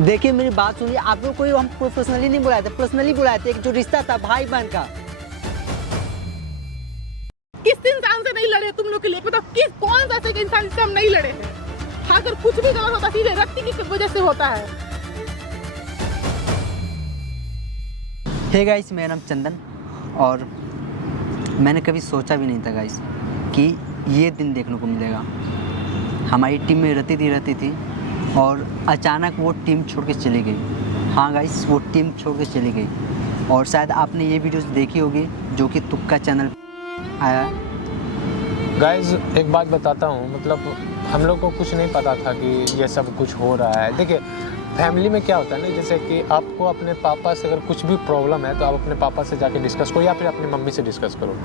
देखिए मेरी बात सुनिए, आप लोग कोई हम प्रोफेशनली नहीं बुलाए थे, पर्सनली बुलाए थे। एक जो रिश्ता था भाई बहन का। किस इंसान से नहीं लड़े तुम लोग के लिए? बताओ किस कौन सा ऐसे इंसान जिससे हम नहीं लड़े हैं? अगर कुछ भी गलत होता सीधे रत्ती की वजह से होता है। हे गाइस, मेरा नाम चंदन और मैंने कभी सोचा भी नहीं था गाइस कि ये दिन देखने को मिलेगा। हमारी टीम में रहती थी और अचानक वो टीम छोड़ के चली गई। हाँ गाइस, वो टीम छोड़ के चली गई और शायद आपने ये वीडियोस देखी होगी जो कि तुक्का चैनल आया। गाइस एक बात बताता हूँ, मतलब हम लोग को कुछ नहीं पता था कि ये सब कुछ हो रहा है। देखिए फैमिली में क्या होता है ना, जैसे कि आपको अपने पापा से अगर कुछ भी प्रॉब्लम है तो आप अपने पापा से जाके डिस्कस करो या फिर अपनी मम्मी से डिस्कस करो।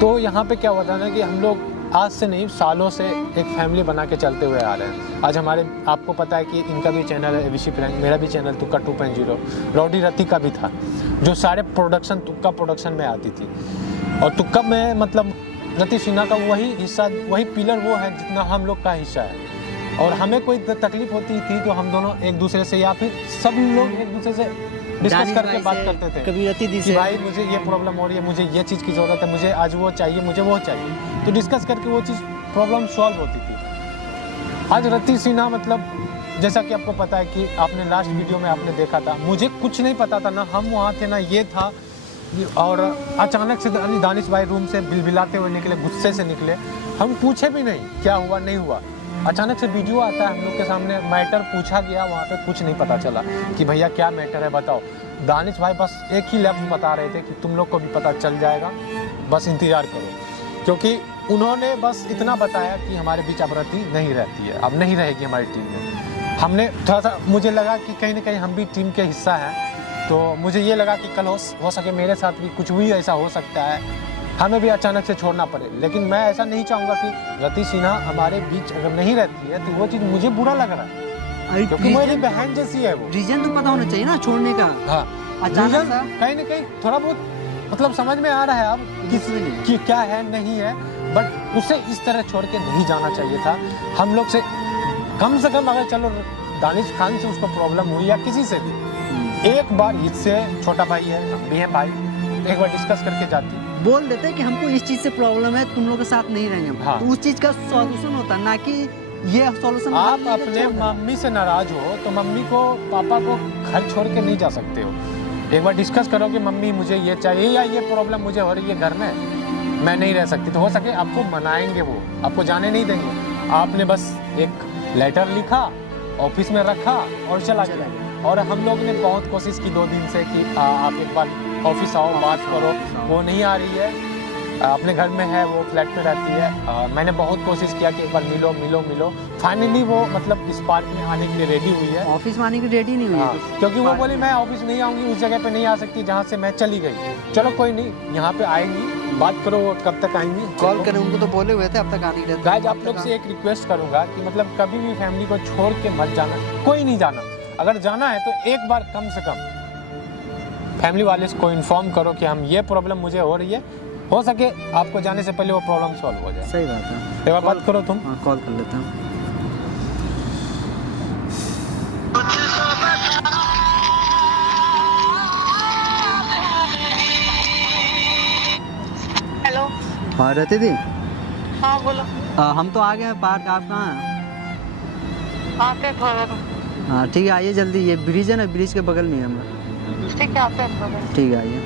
तो यहाँ पे क्या होता है ना कि हम लोग आज से नहीं सालों से एक फैमिली बना के चलते हुए आ रहे हैं। आज हमारे आपको पता है कि इनका भी चैनल है एबीसी प्रैंक, मेरा भी चैनल तुक्का 2.0, रॉडी रति का भी था, जो सारे प्रोडक्शन तुक्का प्रोडक्शन में आती थी। और तुक्का में मतलब रति सिन्हा का वही हिस्सा, वही पिलर वो है जितना हम लोग का हिस्सा है। और हमें कोई तकलीफ होती थी तो हम दोनों एक दूसरे से या फिर सब लोग एक दूसरे से डिस्कस करके बात करते थे। कभी रति दी कि से भाई मुझे ये प्रॉब्लम हो रही है, मुझे ये चीज़ की ज़रूरत है, मुझे आज वो चाहिए, मुझे वो चाहिए, तो डिस्कस करके वो चीज़ प्रॉब्लम सॉल्व होती थी। आज रति सिन्हा मतलब जैसा कि आपको पता है कि आपने लास्ट वीडियो में आपने देखा था, मुझे कुछ नहीं पता था, ना हम वहाँ थे ना ये था। और अचानक से दानिश भाई रूम से बिलबिलाते हुए निकले, गुस्से से निकले। हम पूछे भी नहीं क्या हुआ नहीं हुआ, अचानक से वीडियो आता है हम लोग के सामने, मैटर पूछा गया, वहाँ पे कुछ नहीं पता चला कि भैया क्या मैटर है बताओ। दानिश भाई बस एक ही लफ्ज़ बता रहे थे कि तुम लोग को भी पता चल जाएगा, बस इंतज़ार करो। क्योंकि उन्होंने बस इतना बताया कि हमारे बीच अब रति नहीं रहती है, अब नहीं रहेगी हमारी टीम में। हमने थोड़ा सा मुझे लगा कि कहीं ना कहीं हम भी टीम के हिस्सा हैं, तो मुझे ये लगा कि कल हो सके मेरे साथ भी कुछ भी ऐसा हो सकता है, हमें भी अचानक से छोड़ना पड़े। लेकिन मैं ऐसा नहीं चाहूँगा कि रति सिन्हा हमारे बीच अगर नहीं रहती है तो वो चीज़ मुझे बुरा लग रहा है, क्योंकि मेरी बहन जैसी है वो। रीजन तो पता होना चाहिए ना छोड़ने का। हाँ, अचानक सा कहीं ना कहीं थोड़ा बहुत मतलब समझ में आ रहा है अब कि क्या है नहीं है, बट उसे इस तरह छोड़ के नहीं जाना चाहिए था। हम लोग से कम अगर चलो दानिश खान से उसको प्रॉब्लम हुई या किसी से भी, एक बार इससे छोटा भाई है, हम भी हैं भाई, एक बार डिस्कस करके जाती, बोल देते कि हमको इस चीज से प्रॉब्लम है, तुम लोग के साथ नहीं रहेंगे। हाँ। तो उस चीज का सॉल्यूशन होता ना कि ये सॉल्यूशन। आप अपने मम्मी से नाराज हो तो मम्मी को पापा को घर छोड़ के नहीं जा सकते हो। एक बार डिस्कस करो कि मम्मी मुझे ये चाहिए या ये प्रॉब्लम मुझे हो रही है घर में, मैं नहीं रह सकती, तो हो सके आपको मनाएंगे, वो आपको जाने नहीं देंगे। आपने बस एक लेटर लिखा, ऑफिस में रखा और चला गया। और हम लोग ने बहुत कोशिश की 2 दिन से कि आप एक बार ऑफिस आओ, बात करो, वो नहीं आ रही है, अपने घर में है, वो फ्लैट में रहती है। मैंने बहुत कोशिश किया कि एक बार मिलो। फाइनली वो मतलब इस पार्क में आने के लिए रेडी हुई है। ऑफिस में आने की रेडी नहीं हुई है। हाँ, क्योंकि वो बोली मैं ऑफिस नहीं आऊँगी, उस जगह पे नहीं आ सकती जहाँ से मैं चली गई। चलो कोई नहीं, यहाँ पे आएंगी, बात करो वो कब तक आएंगी, कॉल करें उनको, तो बोले हुए थे अब तक आने के लिए। गाइस आप लोग से एक रिक्वेस्ट करूँगा कि मतलब कभी भी फैमिली को छोड़ के मत जाना, कोई नहीं जाना। अगर जाना है तो एक बार कम से कम फैमिली वाले को इन्फॉर्म करो कि हम ये प्रॉब्लम मुझे हो रही है, हो सके आपको जाने से पहले वो प्रॉब्लम सॉल्व हो जाए। सही बात है। एक बार बात करो तुम। हाँ, कॉल कर लेता हूँ। हेलो। हाँ रति दी। हाँ बोलो। हम तो आ गए हैं पार्क, आप कहाँ हैं? आते थोड़ा। हाँ ठीक है, आइए जल्दी, ये ब्रिज है ना, ब्रिज के बगल में है हम। ठीक है आते हैं। ठीक है आइए।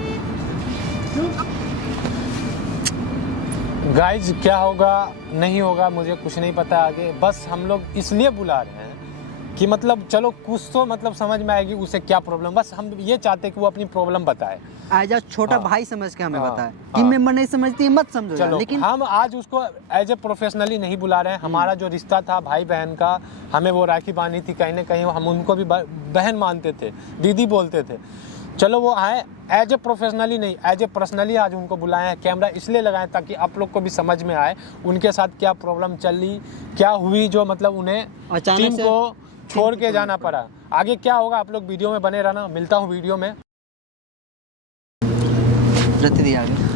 गाइज क्या होगा नहीं होगा मुझे कुछ नहीं पता आगे, बस हम लोग इसलिए बुला रहे हैं कि मतलब चलो कुछ तो मतलब समझ में आएगी उसे क्या प्रॉब्लम, बस हम ये चाहते हैं कि वो अपनी प्रॉब्लम बताए। आज छोटा हाँ। भाई समझ के हमें हाँ। बताए। हाँ। टीम मेंबर नहीं समझती मत समझो, चलो लेकिन हम आज उसको एज ए प्रोफेशनली नहीं बुला रहे हैं। हमारा जो रिश्ता था भाई बहन का, हमें वो राखी बांधी थी, कहीं ना कहीं हम उनको भी बहन मानते थे, दीदी बोलते थे। चलो वो आए एज ए प्रोफेशनली नहीं, एज ए पर्सनली आज उनको बुलाए हैं। कैमरा इसलिए लगाएं ताकि आप लोग को भी समझ में आए उनके साथ क्या प्रॉब्लम चली, क्या हुई, जो मतलब उन्हें टीम को छोड़ के जाना पड़ा। आगे क्या होगा आप लोग वीडियो में बने रहना। मिलता हूँ वीडियो में। रति दी आ गई।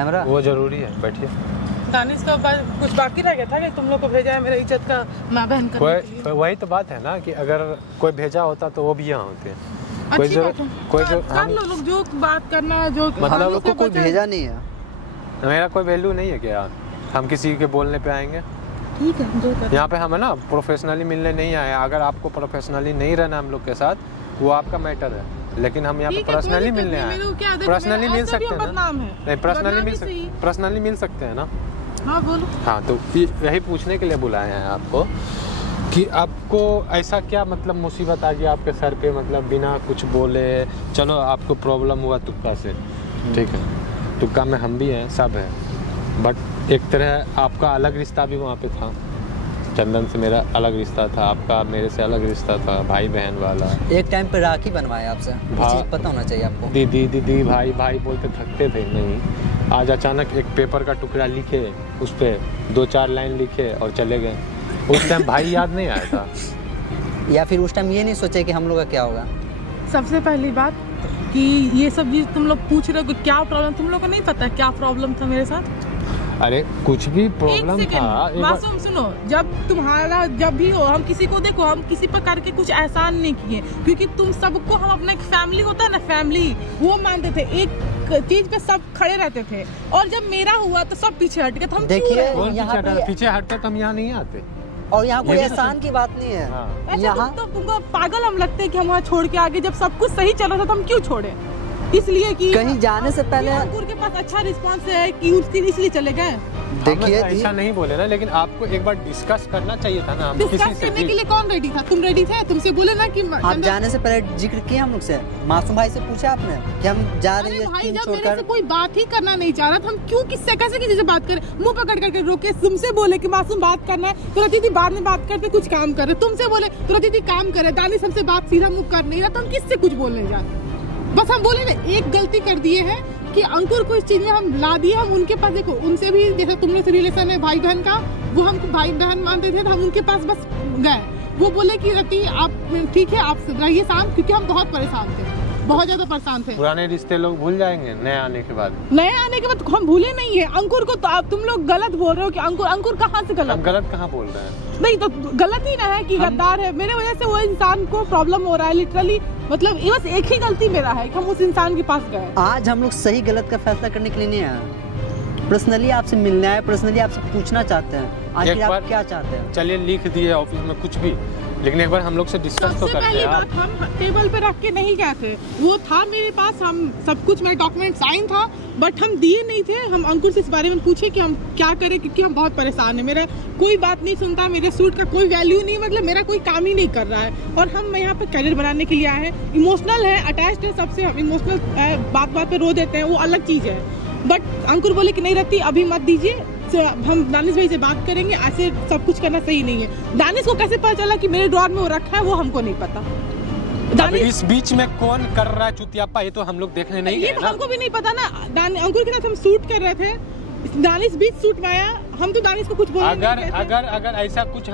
कैमरा वो जरूरी है, बैठिए। दानिश का कुछ बाकी रह गया था कि तुम लोग को भेजा है मेरे इज्जत का माँ बहन करने के लिए? वही तो बात है ना कि अगर कोई भेजा होता तो वो भी यहाँ होते। कोई अच्छी बात है। कोई जो कर लो लोग जो बात करना जो मतलब हम दानिश लोग से को कोई बचा- भेजा नहीं है। मेरा कोई वैल्यू नहीं है क्या? हम किसी के बोलने पे आएंगे? ठीक है जो कर यहाँ पे हम है ना प्रोफेशनली मिलने नहीं आए। अगर आपको प्रोफेशनली नहीं रहना हम लोग के साथ, वो आपका मैटर है, लेकिन हम यहाँ पे ठीक है, कोई पर्सनली दिक्कत मिलने नहीं, आए। मेरे को क्या आदत है, पर्सनली मेरा मिल ऐसा भी सकते हैं ना? बदनाम है। नहीं, बदनामी पर्सनली मिल सकते हैं ना? हाँ बोलो। हाँ, तो यही पूछने के लिए बुलाए हैं आपको कि आपको ऐसा क्या मतलब मुसीबत आ गई आपके सर पे, मतलब बिना कुछ बोले। चलो आपको प्रॉब्लम हुआ तुक्का से, ठीक है, तुक्का में हम भी हैं, सब है, बट एक तरह आपका अलग रिश्ता भी वहाँ पे था। चंदन से मेरा अलग रिश्ता था, आपका मेरे से अलग रिश्ता था, भाई बहन वाला। एक टाइम पे राखी बनवाया आपसे, ये चीज़ पता होना चाहिए आपको। दीदी दीदी भाई भाई बोलते थकते थे नहीं। आज अचानक एक पेपर का टुकड़ा लिखे, उस पर 2-4 लाइन लिखे और चले गए। उस टाइम भाई याद नहीं आया था? या फिर उस टाइम ये नहीं सोचे कि हम लोग का क्या होगा? सबसे पहली बात कि ये सब चीज तुम लोग पूछ रहे हो कि क्या प्रॉब्लम, तुम लोग को नहीं पता क्या प्रॉब्लम था मेरे साथ? अरे कुछ भी एक प्रॉब्लम था। सेकंड मासूम सुनो, जब भी हो हम किसी को देखो, हम किसी पर करके कुछ एहसान नहीं किए, क्योंकि तुम सबको हम अपना एक फैमिली होता है ना, फैमिली वो मानते थे, एक चीज पे सब खड़े रहते थे, और जब मेरा हुआ तो सब पीछे हट गए। तो हम क्यों देखिए, रहे? कौन यहाँ पे- पीछे हटते तो हम यहाँ नहीं आते। और यहाँ कोई ये भी तो एहसान की बात नहीं है। हाँ। ऐसे यहाँ तुमको पागल हम लगते हैं कि हम वहाँ छोड़ के आगे, जब सब कुछ सही चल रहा था तो हम क्यों छोड़े? इसलिए कि कहीं जाने से पहले अंकुर के पास अच्छा रिस्पांस है कि उसके इसलिए चले गए। देखिए हम ऐसा नहीं बोले ना, लेकिन आपको एक बार डिस्कस करना चाहिए था ना। हम किसी डिस्कस से करने भी के लिए कौन रेडी था? तुम रेडी थे? तुमसे बोले ना कि आप जाने से पहले जिक्र किए हम लोग से, मासूम भाई से पूछा आपने कि हम जा रहे अरे हैं भाई टीम जब मेरे से छोड़कर? कोई बात ही करना नहीं चाह रहा था, हम क्यों किससे कैसे किसी से बात करें? मुंह पकड़ करके रोके, तुमसे बोले कि मासूम बात करना है तो दीदी बाद में बात करते, कुछ काम कर रहे, तुमसे बोले तो दीदी काम करे, दानिश हमसे बात सीधा मुंह कर नहीं रहा, तो हम किससे कुछ बोलने जा? बस हम बोले ना, एक गलती कर दिए है कि अंकुर को इस चीज में हम ला दिए। हम उनके पास देखो, उनसे भी जैसे तुम लोग से रिलेशन है भाई बहन का, वो हमको भाई बहन मानते थे, तो हम उनके पास बस गए। वो बोले कि रति आप ठीक है, आप रहिए शांत, क्योंकि हम बहुत परेशान थे, बहुत ज्यादा परेशान थे। पुराने रिश्ते लोग भूल जाएंगे नए आने के बाद। नए आने के बाद हम भूले नहीं है अंकुर को। तो आप तुम लोग गलत बोल रहे हो कि अंकुर कहाँ से हम गलत? गलत कहाँ बोल रहे हैं? नहीं तो गलत ही ना है कि गद्दार है, मेरे वजह से वो इंसान को प्रॉब्लम हो रहा है लिटरली। मतलब ये बस एक ही गलती मेरा है कि हम उस इंसान के पास गए। आज हम लोग सही गलत का फैसला करने के लिए नहीं आए, पर्सनली आपसे मिलने आए, पर्सनली आपसे पूछना चाहते हैं आखिर एक आप बार- क्या चाहते हैं। चलिए लिख दिए ऑफिस में कुछ भी, लेकिन एक बार हम लोग से डिस्कस तो सबसे करते पहली हैं बात, आप। हम टेबल पे रख के नहीं गए थे, वो था मेरे पास, हम सब कुछ मेरा डॉक्यूमेंट साइन था, बट हम दिए नहीं थे। हम अंकुर से इस बारे में पूछे कि हम क्या करें, क्योंकि हम बहुत परेशान है, मेरा कोई बात नहीं सुनता, मेरे सूट का कोई वैल्यू नहीं, मतलब मेरा कोई काम ही नहीं कर रहा है, और हम यहाँ पे करियर बनाने के लिए आए हैं। इमोशनल है, अटैच्ड है सबसे, हम इमोशनल बात बात पे रो देते हैं, वो अलग चीज़ है। बट अंकुर बोले कि नहीं रहती, अभी मत दीजिए, हम दानिश भाई से बात करेंगे, ऐसे सब कुछ करना सही नहीं है। दानिश को कैसे पता चला कि मेरे ड्रॉर में वो रखा है, वो हमको नहीं पता। अब इस बीच में कौन कर रहा है चुतियापा, ये तो हम लोग देखने नहीं ये गए तो ना। हमको भी नहीं पता ना। अंकुर के साथ हम शूट कर रहे थे, दानिश बीच शूट में आया, हम तो दानिश को कुछ बोले अगर नहीं थे। अगर ऐसा कुछ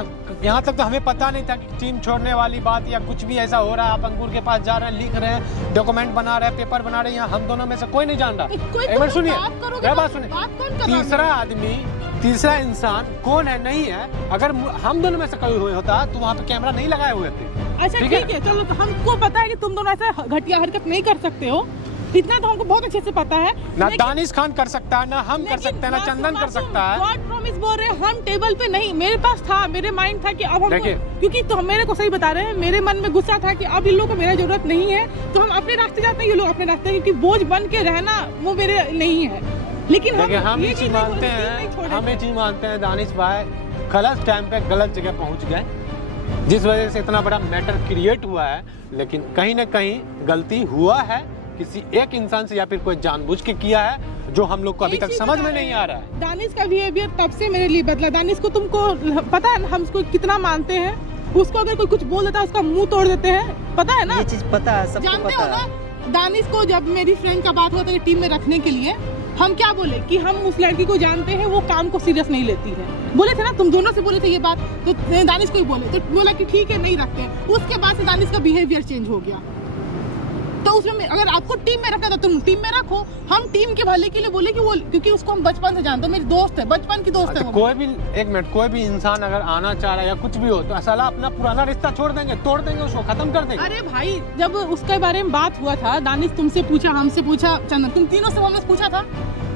यहाँ तक तो हमें पता नहीं था कि टीम छोड़ने वाली बात या कुछ भी ऐसा हो रहा है। आप अंकुर के पास जा रहे हैं, लिख रहे हैं, डॉक्यूमेंट बना रहे हैं, पेपर बना रहे हैं, यहाँ हम दोनों में से कोई नहीं जान रहा। कोई एक बार तो सुनिए, बात करोगे, मेरा बात सुनिए। बात कौन कर रहा है? तीसरा आदमी, तीसरा इंसान कौन है नहीं है, अगर हम दोनों में से कोई हुए होता तो वहाँ पे कैमरा नहीं लगाए हुए थे। अच्छा ठीक है, चलो तो हमको पता है कि तुम दोनों ऐसा घटिया हरकत नहीं कर सकते हो, इतना तो हमको बहुत अच्छे से पता है। ना दानिश खान कर सकता है, ना हम कर सकते हैं, ना चंदन कर सकता है। गॉड प्रॉमिस बोल रहे हैं, हम टेबल पे नहीं, मेरे पास था, मेरे माइंड था कि अब हम, देखिए। क्योंकि तो मेरे को सही बता रहे हैं, मेरे मन में गुस्सा था कि अब इन लोगों को मेरा जरूरत नहीं है, तो हम अपने रास्ते जाते हैं, ये लोग अपने रास्ते, क्योंकि बोझ बन के रहना वो मेरे नहीं है। लेकिन देखिए हम ये ये चीज मानते हैं, हम ये चीज मानते हैं दानिश भाई गलत टाइम पे गलत जगह पहुंच गए, जिस वजह से इतना बड़ा मैटर क्रिएट हुआ है। लेकिन कहीं ना कहीं गलती हुआ है किसी एक इंसान से, या फिर कोई जानबूझ के किया है, जो हम लोग को अभी तक समझ में नहीं आ रहा है। दानिश का बिहेवियर तब से मेरे लिए बदला। दानिश को तुमको पता है हम उसको कितना मानते हैं, उसको अगर कोई कुछ बोल देता है उसका मुंह तोड़ देते हैं, पता है ना? ये चीज पता है, सबको जानते हो पता है। ना, दानिश को जब मेरी फ्रेंड का बात हुआ था टीम में रखने के लिए, हम क्या बोले कि हम उस लड़की को जानते हैं, वो काम को सीरियस नहीं लेती है, बोले थे ना, तुम दोनों से बोले थे ये बात, तो दानिश को ही बोले, तो बोला कि ठीक है नहीं रखते। उसके बाद से दानिश का बिहेवियर चेंज हो गया। तो उसमें अगर आपको टीम में रखा तो तुम टीम में रखो। हम टीम के भले के लिए बोले कि वो, क्योंकि उसको हम बचपन से जानते हैं, मेरी दोस्त है, बचपन की दोस्त है वो। कोई भी, एक मिनट, कोई भी इंसान अगर आना चाह रहा है या कुछ भी हो तो साला अपना पुराना रिश्ता छोड़ देंगे, तोड़ देंगे, उसको खत्म कर देंगे। अरे भाई, जब उसके बारे में बात हुआ था, दानिश तुमसे पूछा, हमसे पूछा, चंदन, तुम तीनों से हमने पूछा था,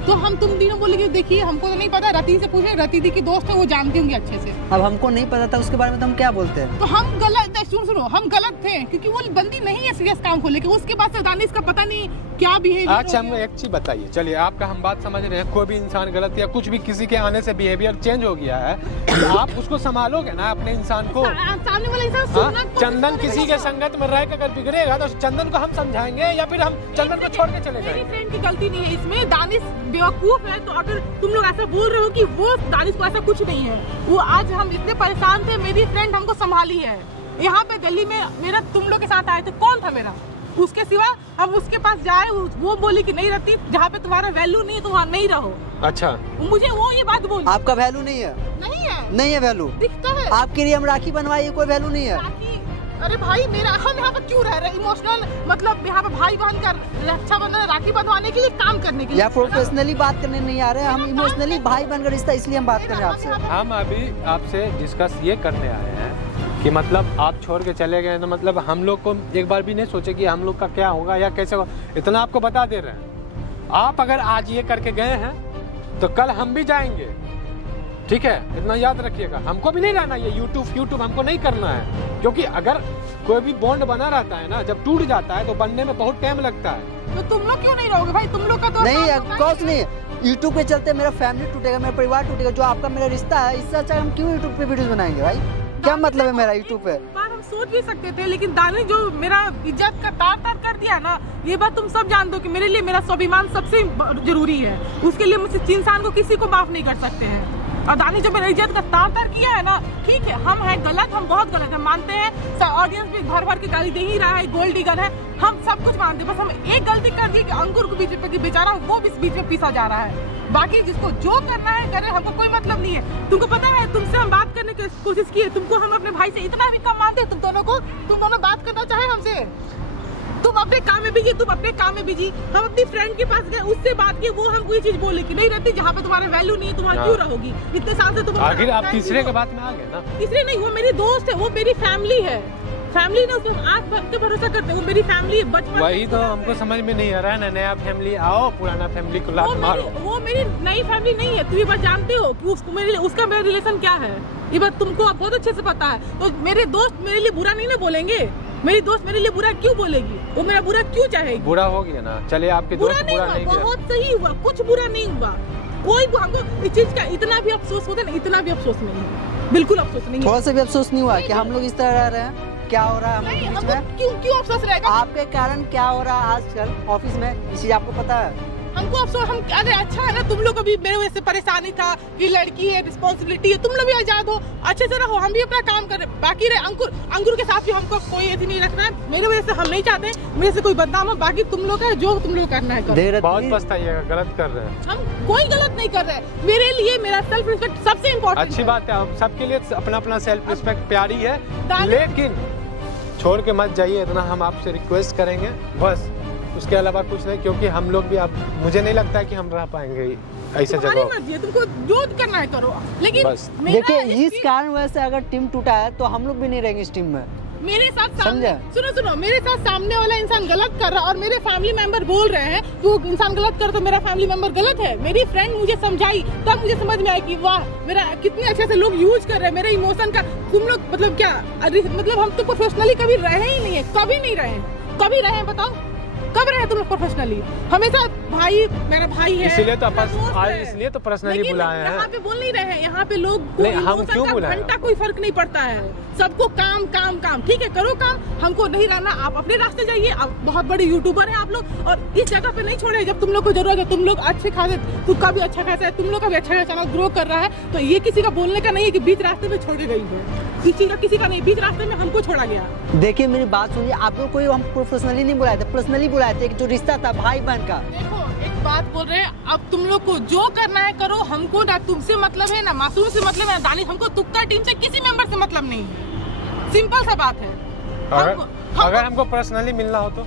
तो हम तुम तीनों बोले कि देखिए हमको तो नहीं पता, रति से पूछे, रति दी की दोस्त है, वो जानती होंगी अच्छे से। अब हमको नहीं पता था उसके बारे में, तो हम क्या बोलते हैं? तो हम गलत, सुनो, हम गलत थे क्योंकि वो बंदी नहीं है सीरियस काम को लेके। उसके बाद से दानिश का पता नहीं क्या बिहेवियर। अच्छा, हमको एक चीज बताइए, चलिए आपका हम बात समझ रहे हैं, कोई भी इंसान गलत या कुछ भी किसी के आने से बिहेवियर चेंज हो गया है, तो आप उसको संभालोगे ना अपने इंसान को। सामने वाला इंसान हाँ? सुनना, चंदन किसी के संगत में रह के अगर बिगड़ेगा तो चंदन को हम समझाएंगे या फिर हम चंदन को छोड़ के चले मेरी जाएंगे? फ्रेंड की गलती नहीं है इसमें, दानिश बेवकूफ है। तो अगर तुम लोग ऐसा बोल रहे हो कि वो दानिश को ऐसा कुछ नहीं है, वो आज हम इतने परेशान थे, मेरी फ्रेंड हमको संभाली है। यहाँ पे दिल्ली में मेरा तुम लोग के साथ आए थे, कौन था मेरा? उसके सिवा हम उसके पास जाए, वो बोली कि नहीं रहती, जहाँ पे तुम्हारा वैल्यू नहीं है तो वहाँ नहीं रहो। अच्छा, मुझे वो ये बात बोली। आपका वैल्यू नहीं है? नहीं है, नहीं है वैल्यू, दिखता है। आपके लिए हम राखी बनवाई, कोई वैल्यू नहीं है। राखी, अरे भाई मेरा, हम यहाँ पर क्यों रह रहे हैं? इमोशनल मतलब यहाँ पे भाई बहन का रक्षाबंधन, राखी बंधवाने के लिए, काम करने के लिए, या प्रोफेशनली बात करने नहीं आ रहे हैं हम, इमोशनली भाई बन का रिश्ता, इसलिए हम बात कर रहे हैं आपसे। हम अभी आपसे डिस्कस ये करने आए हैं कि मतलब आप छोड़ के चले गए तो मतलब हम लोग को एक बार भी नहीं सोचे कि हम लोग का क्या होगा या कैसे होगा। इतना आपको बता दे रहे हैं, आप अगर आज ये करके गए हैं तो कल हम भी जाएंगे, ठीक है? इतना याद रखिएगा, हमको भी नहीं रहना ये यूट्यूब हमको नहीं करना है, क्योंकि अगर कोई भी बॉन्ड बना रहता है ना, जब टूट जाता है तो बनने में बहुत टाइम लगता है। तो तुम लोग क्यों नहीं रहोगे भाई? तुम लोग का तो नहीं, कुछ नहीं, यूट्यूब पे चलते मेरा फैमिली टूटेगा, मेरा परिवार टूटेगा, जो आपका मेरा रिश्ता है, इससे अच्छा हम क्यों यूट्यूब पे वीडियोस बनाएंगे भाई? क्या मतलब है मेरा यूट्यूब पे? बात हम सोच भी सकते थे, लेकिन दानिश जो मेरा इज्जत का तार कर दिया ना, ये बात तुम सब जानते हो कि मेरे लिए मेरा स्वाभिमान सबसे जरूरी है। उसके लिए मुझसे इंसान को किसी को माफ नहीं कर सकते हैं। और दानिश जो मेरा इज्जत का तार किया है ना, ठीक है, हम हैं गलत, हम बहुत गलत है, मानते हैं। ऑडियंस भी भर के गाली दे ही रहा है, गोल्ड डिगर है, हम सब कुछ मानते हैं। बस हम एक गलती कर दी कि अंकुर को बीच में बेचारा वो बीच में पीसा जा रहा है। बाकी जिसको जो करना है करे, हमको कोई मतलब नहीं है। तुमको पता है, तुमसे हम बात करने की कोशिश की है, तुमको हम अपने भाई से इतना भी कम मानते हैं तुम दोनों बात करना चाहे हमसे, तुम अपने काम में बिजी, तुम अपने काम में बिजी। हम अपनी फ्रेंड के पास गए, उससे बात की, वो हम कोई चीज बोले कि नहीं रहती, जहाँ पे तुम्हारा वैल्यू नहीं है, तुम्हारा क्यों रहोगी? इतने साल से तुम आखिर आप तीसरे के बात में आ गए ना? तीसरे नहीं, वो मेरी दोस्त है, वो मेरी फैमिली है। फैमिली ना, उसको आँख भर के भरोसा करते हैं, वो मेरी फैमिली है बचपन। वही तो हमको समझ में नहीं आ रहा है ना, नया फैमिली आओ, पुराना फैमिली को लात मारो। वो मेरी नई फैमिली नहीं है, तुम ये बात जानते हो कि उसका मेरा रिलेशन क्या है, ये बात तुमको बहुत अच्छे से पता है। तो मेरे दोस्त मेरे लिए बुरा नहीं ना बोलेंगे, मेरी दोस्त मेरे लिए बुरा क्यों बोलेगी? वो मेरा बुरा क्यों चाहेगी? बुरा हो गया ना, चलिए आपके दोस्त बुरा नहीं किया, बहुत सही हुआ, कुछ बुरा नहीं हुआ। कोई हमको इस चीज का इतना भी अफसोस होता है, इतना भी अफसोस नहीं है, बिल्कुल अफसोस नहीं है। थोड़ा सा भी अफसोस नहीं हुआ कि हम लोग इस तरह रह रहे हैं? क्या हो रहा है हम लोग के बीच में? क्यों अफसोस रहेगा? आपके कारण क्या हो रहा है आजकल ऑफिस में, इस चीज आपको पता है? हमको अफसोस, हम अरे अच्छा है ना, तुम लोग को भी मेरे वजह से परेशानी था कि लड़की है, रिस्पॉन्सिबिलिटी है, तुम लोग भी आजाद हो, अच्छे से रहो, हम भी अपना काम कर रहे। बाकी रहे अंकुर के साथ भी हमको कोई ऐसी नहीं रखना है, मेरे वजह से हम नहीं चाहते मेरे से कोई बदनाम हो। बाकी तुम लोग का जो तुम लोग करना है करो। बहुत पछताइएगा, गलत कर रहे हैं। हम कोई गलत नहीं कर रहे, मेरे लिए मेरा सेल्फ रिस्पेक्ट सबसे इम्पोर्टेंट। अच्छी बात है, हम सबके लिए अपना अपना सेल्फ रिस्पेक्ट प्यारी है, लेकिन छोड़ के मत जाइए, इतना हम आपसे रिक्वेस्ट करेंगे बस, उसके अलावा कुछ नहीं, क्योंकि हम लोग भी अब मुझे नहीं लगता है कि हम रह पाएंगे ऐसे जगह। तुमको जो करना है करो, लेकिन देखिए इस कारण वजह से अगर टीम टूटा है तो हम लोग भी नहीं रहेंगे इस टीम में। मेरे साथ सुनो, मेरे साथ सामने वाला इंसान गलत कर रहा है और मेरे फैमिली मेंबर बोल रहे हैं कि वो इंसान गलत कर, तो मेरा फैमिली मेंबर गलत है। मेरी फ्रेंड मुझे समझाई, तब मुझे समझ में आया कि वाह, मेरा कितने अच्छे से लोग यूज कर रहे हैं मेरे इमोशन का। तुम लोग मतलब क्या, मतलब हम तो प्रोफेशनली कभी रहे ही नहीं है, कभी नहीं रहे, कभी रहे बताओ, कब रहे तुम लोग प्रोफेशनली? हमेशा भाई, मेरा भाई है, इसलिए तो आज इसलिए तो पर्सनली बुलाए हैं। यहाँ पे बोल नहीं रहे हैं, यहाँ पे लोग हम क्यों बुलाए? घंटा कोई फर्क नहीं पड़ता है, सबको काम काम काम, ठीक है करो काम, हमको नहीं रहना, आप अपने रास्ते जाइए। आप बहुत बड़े यूट्यूबर हैं आप लोग, और इस जगह पे नहीं छोड़े जब तुम लोग को जरूरत है। तुम लोग अच्छे खासे, तुमका भी अच्छा खासा है, तुम लोग का भी अच्छा खासा चैनल ग्रो कर रहा है, तो ये किसी का बोलने का नहीं है कि बीच रास्ते में छोड़ गई है, किसी का नहीं, बीच रास्ते में हमको छोड़ा गया। देखिए मेरी बात सुनिए, आप लोग कोई हम प्रोफेशनली नहीं बुलाए थे, पर्सनली बुलाए थे, जो रिश्ता था भाई बहन का। देखो एक बात बोल रहे हैं, अब तुम लोग को जो करना है करो, हमको ना तुमसे मतलब है, ना मासूम से मतलब है, ना दानिश, हमको तुक्का टीम से किसी मेंबर से मतलब नहीं है, सिंपल सा बात है। अगर हमको पर्सनली मिलना हो तो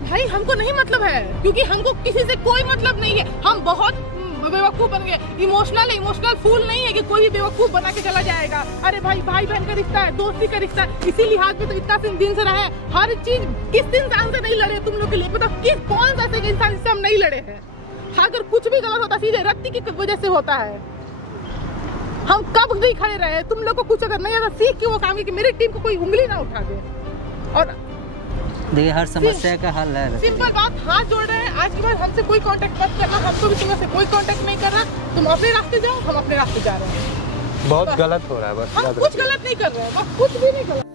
भाई हमको नहीं मतलब है, क्योंकि हमको किसी से कोई मतलब नहीं है। हम बहुत बेवकूफ बन गए। इमोशनल फूल नहीं है कि कोई भी बेवकूफ बना के चला जाएगा। अरे भाई भाई बहन का रिश्ता है, दोस्ती का रिश्ता है, इसी लिहाज में तो इतना दिन से रहे। हर चीज किस इंसान से नहीं लड़े तुम लोग के लिए, मतलब किस कौन सा ऐसे इंसान जिससे हम नहीं लड़े हैं। अगर कुछ भी गलत होता सीधे रत्ती की वजह से होता है। हम कब नहीं खड़े रहे, तुम लोग को कुछ अगर नहीं आता सीख के वो काम है कि मेरी टीम को कोई उंगली ना उठा दे। और देखिए हर समस्या का हल है। सिंपल बात, हाथ जोड़ रहे हैं, आज के बाद हमसे कोई कांटेक्ट मत करना। हमको भी तुम्हें से कोई कांटेक्ट नहीं कर रहा। तुम अपने रास्ते जाओ, हम अपने रास्ते जा रहे हैं। बहुत गलत हो रहा है बस। हम कुछ गलत नहीं कर रहे हैं, बस कुछ भी नहीं कर रहे।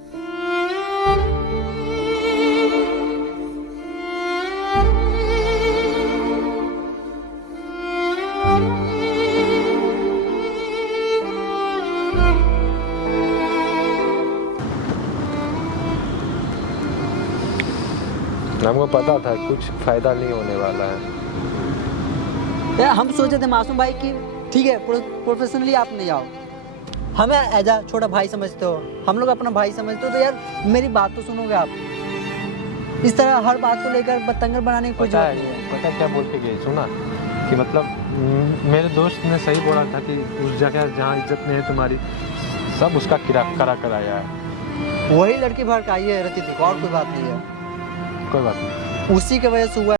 हमको पता था कुछ फायदा नहीं होने वाला है। यार हम सोचे थे मासूम भाई कि ठीक है प्रोफेशनली आप नहीं आओ, हमें एज अ छोटा भाई समझते हो, हम लोग अपना भाई समझते हो, तो यार मेरी बात तो सुनोगे आप। इस तरह हर बात को लेकर बतंगड़ बनाने की कोई जरूरत नहीं है। पता क्या बोल के गए सुना कि मतलब मेरे दोस्त ने सही बोला था कि उस जगह जहाँ इज्जत नहीं है तुम्हारी, सब उसका करा कराया है। वही लड़की भड़काई है रति थी, और कोई बात नहीं है। कोई बात नहीं, उसी की वजह से हुआ।